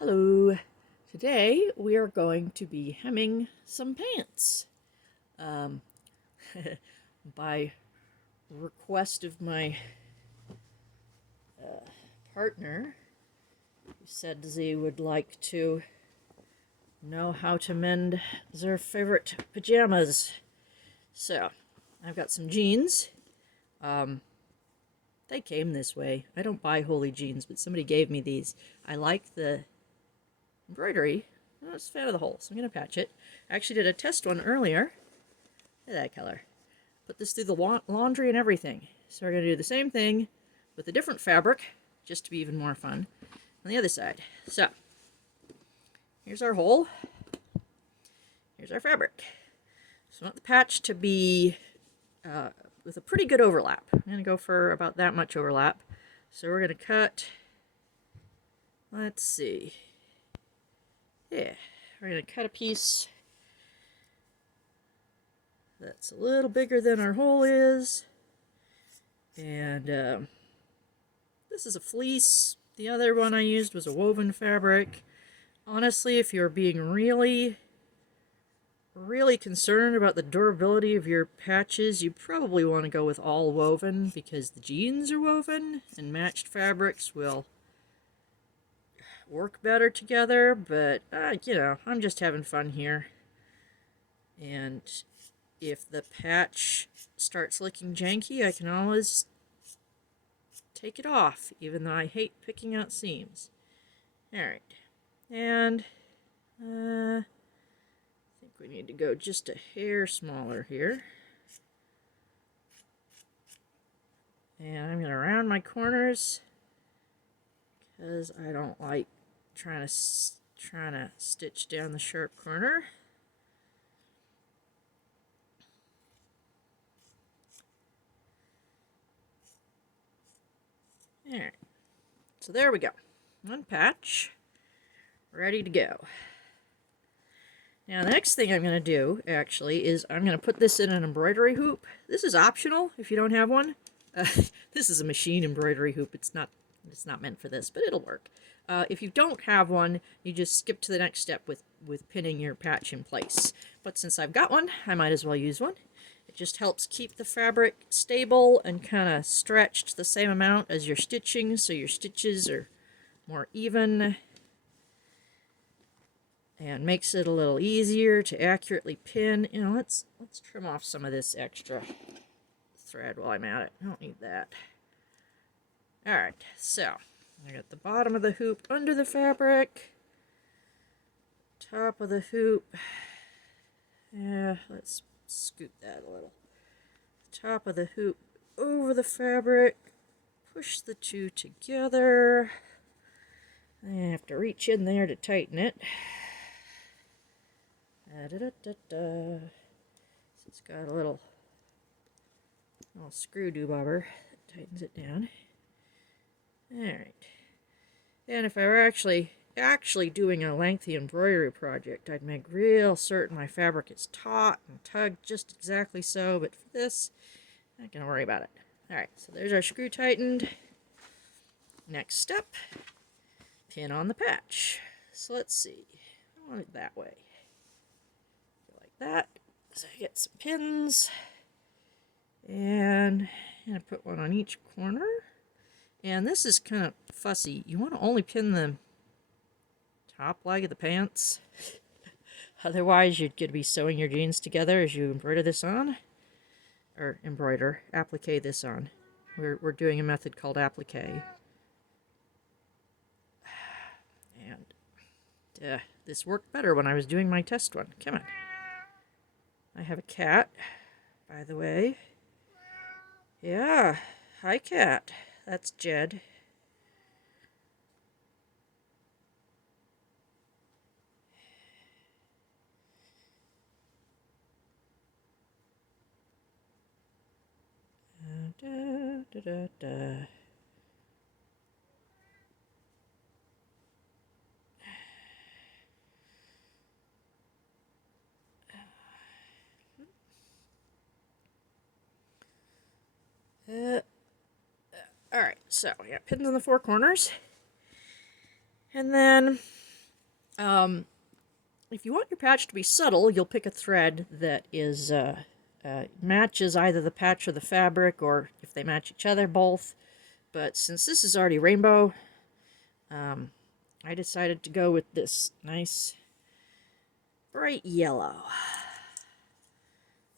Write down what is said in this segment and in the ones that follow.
Hello. Today we are going to be hemming some pants. Um, by request of my partner, who said they would like to know how to mend their favorite pajamas. So, I've got some jeans. Um, they came this way. I don't buy Holy jeans, but somebody gave me these. I like the embroidery. I was a fan of the hole, so I'm going to patch it. I actually did a test one earlier. Look at that color. Put this through the laundry and everything. So we're going to do the same thing with a different fabric, just to be even more fun, on the other side. So, here's our hole. Here's our fabric. So I want the patch to be with a pretty good overlap. I'm going to go for about that much overlap. So we're going to cut, let's see. Yeah, we're going to cut a piece that's a little bigger than our hole is. And this is a fleece. The other one I used was a woven fabric. Honestly, if you're being really concerned about the durability of your patches, you probably want to go with all woven because the jeans are woven and matched fabrics will work better together. But, I'm just having fun here. And if the patch starts looking janky, I can always take it off, even though I hate picking out seams. Alright. And I think we need to go just a hair smaller here. And I'm going to round my corners because I don't like trying to stitch down the sharp corner. Alright, so there we go. One patch, ready to go. Now the next thing I'm going to do, actually, is I'm going to put this in an embroidery hoop. This is optional if you don't have one. This is a machine embroidery hoop. It's not meant for this, but it'll work. If you don't have one, you just skip to the next step with pinning your patch in place. But since I've got one, I might as well use one. It just helps keep the fabric stable and kind of stretched the same amount as your stitching, so your stitches are more even. And makes it a little easier to accurately pin. Let's trim off some of this extra thread while I'm at it. I don't need that. Alright, so I got the bottom of the hoop under the fabric, top of the hoop. Yeah, let's scoot that a little. Top of the hoop over the fabric, push the two together. I have to reach in there to tighten it. So it's got a little screw doobobber that tightens it down. Alright. And if I were actually doing a lengthy embroidery project, I'd make real certain my fabric is taut and tugged just exactly so, but for this, I'm not going to worry about it. Alright, so there's our screw tightened. Next step, pin on the patch. So let's see. I want it that way. Like that. So I get some pins. And I'm going to put one on each corner. And this is kind of fussy. You want to only pin the top leg of the pants. Otherwise, you're going to be sewing your jeans together as you embroider this on. Or applique this on. We're doing a method called applique. And this worked better when I was doing my test one. Come on. I have a cat, by the way. Yeah. Hi, cat. That's Jed. Da, da, da, da. Alright, so we got pins in the four corners. And then If you want your patch to be subtle, you'll pick a thread that is matches either the patch or the fabric, or if they match each other, both. But since this is already rainbow, I decided to go with this nice bright yellow.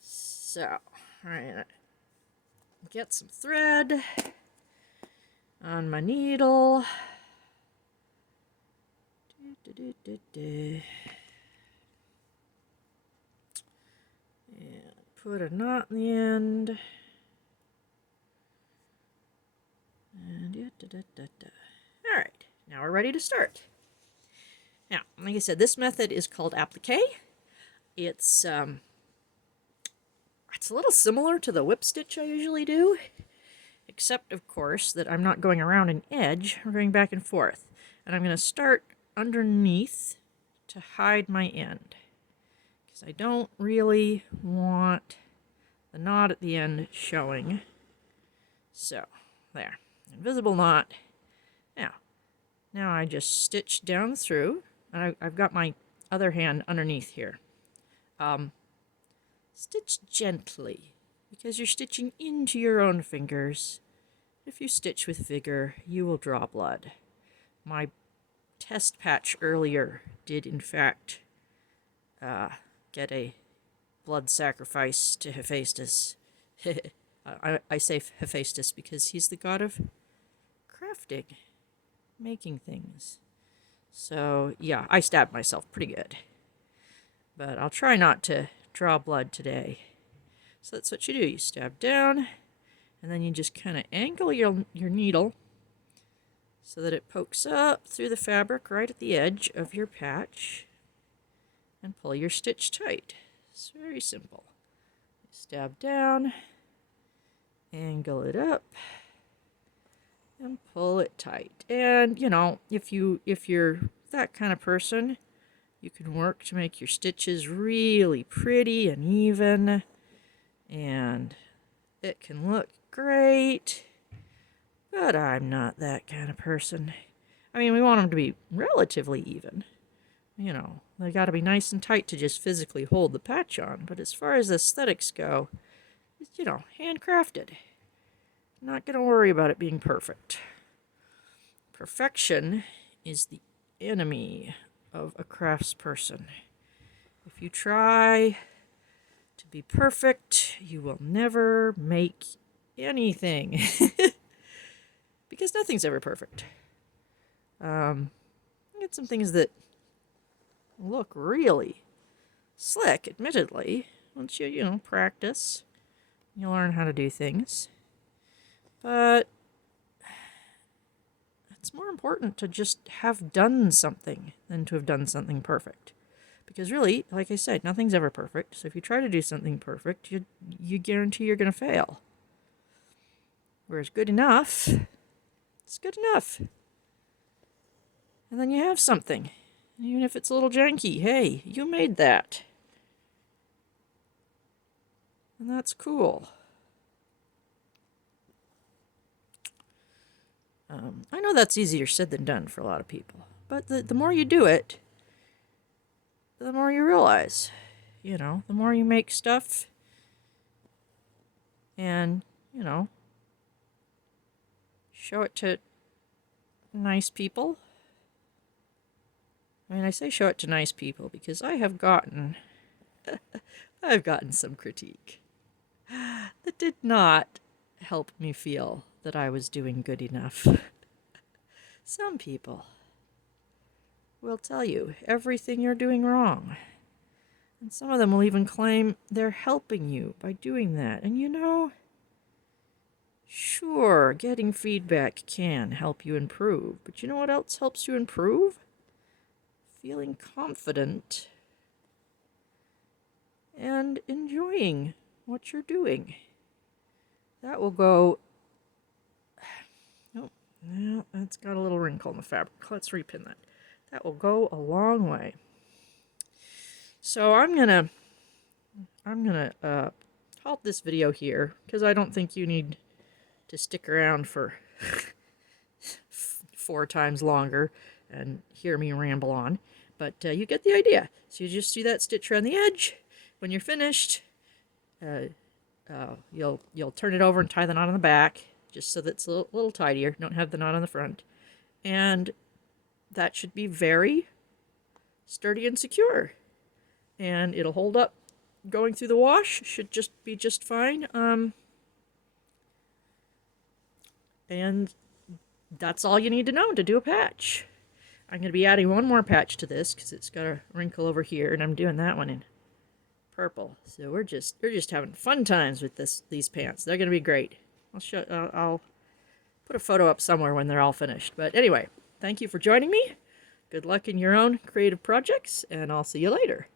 So, alright, get some thread on my needle. And put a knot in the end. And alright, now we're ready to start. Now, like I said, this method is called applique. It's a little similar to the whip stitch I usually do, except, of course, that I'm not going around an edge, I'm going back and forth. And I'm going to start underneath to hide my end, because I don't really want the knot at the end showing. So, there. Invisible knot. Now I just stitch down through, and I've got my other hand underneath here. Stitch gently, because you're stitching into your own fingers. If you stitch with vigor, you will draw blood. My test patch earlier did, in fact, get a blood sacrifice to Hephaestus. I say Hephaestus because he's the god of crafting, making things. So, yeah, I stabbed myself pretty good. But I'll try not to draw blood today. So that's what you do. You stab down, and then you just kind of angle your needle so that it pokes up through the fabric right at the edge of your patch, and pull your stitch tight. It's very simple. Stab down, angle it up, and pull it tight. And, you know, if you're that kind of person, you can work to make your stitches really pretty and even, and it can look great. But I'm not that kind of person. I mean, we want them to be relatively even. You know, they got to be nice and tight to just physically hold the patch on. But as far as aesthetics go, it's, you know, handcrafted. Not going to worry about it being perfect. Perfection is the enemy of a craftsperson. If you try to be perfect, you will never make anything. Because nothing's ever perfect. Get some things that look really slick, admittedly. Once you practice, you learn how to do things. But it's more important to just have done something than to have done something perfect. Because really, like I said, nothing's ever perfect. So if you try to do something perfect, you guarantee you're going to fail. Whereas good enough, it's good enough. And then you have something. Even if it's a little janky, hey, you made that. And that's cool. I know that's easier said than done for a lot of people. But the more you do it, the more you realize. You know, the more you make stuff and, show it to nice people. I mean, I say show it to nice people because I have gotten some critique that did not help me feel that I was doing good enough. Some people will tell you everything you're doing wrong. And some of them will even claim they're helping you by doing that. And sure, getting feedback can help you improve. But you know what else helps you improve? Feeling confident and enjoying what you're doing. That will go... Oh, yeah, that's got a little wrinkle in the fabric. Let's repin that. That will go a long way. So I'm gonna halt this video here because I don't think you need to stick around for 4 times longer and hear me ramble on. but you get the idea. So you just do that stitch around the edge. When you're finished, you'll turn it over and tie the knot on the back, just so that it's a little tidier. Don't have the knot on the front. And that should be very sturdy and secure. And it'll hold up going through the wash. Should just be just fine. And that's all you need to know to do a patch. I'm going to be adding one more patch to this because it's got a wrinkle over here, and I'm doing that one in purple. So we're just having fun times with these pants. They're going to be great. I'll put a photo up somewhere when they're all finished. But anyway, thank you for joining me. Good luck in your own creative projects, and I'll see you later.